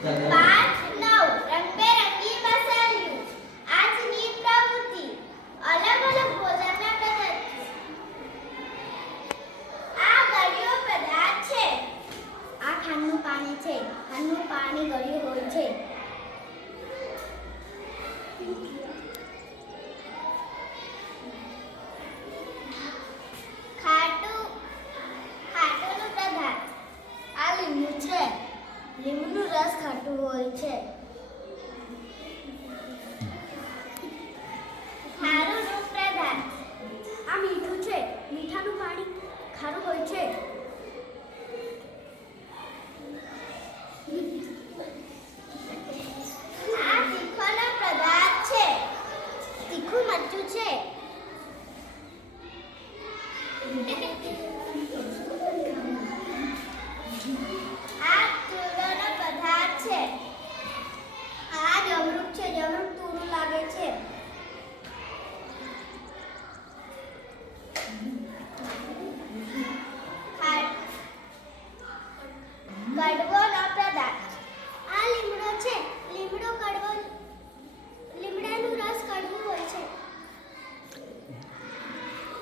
5 9 રંગબેરંગી મસાલિયું આજની પ્રવૃત્તિ અલગ અલગ ભોજનના પદાર્થો આ ગળ્યો પદાર્થ છે આ ખાંડનું પાણી છે ખાંડનું પાણી ગળ્યું હોય છે ખાટું પદાર્થ આ લીંબુ છે લીંબુનું રસ ખાટું હોય છે ખારું પદાર્થ આ મીઠું છે મીઠાનું પાણી ખારું હોય છે આ તીખાનો પદાર્થ છે તીખું મરચું છે આ તુરોનો પદાર્થ છે આ જમરૂક છે જમરૂક તુરું લાગે છે કડવો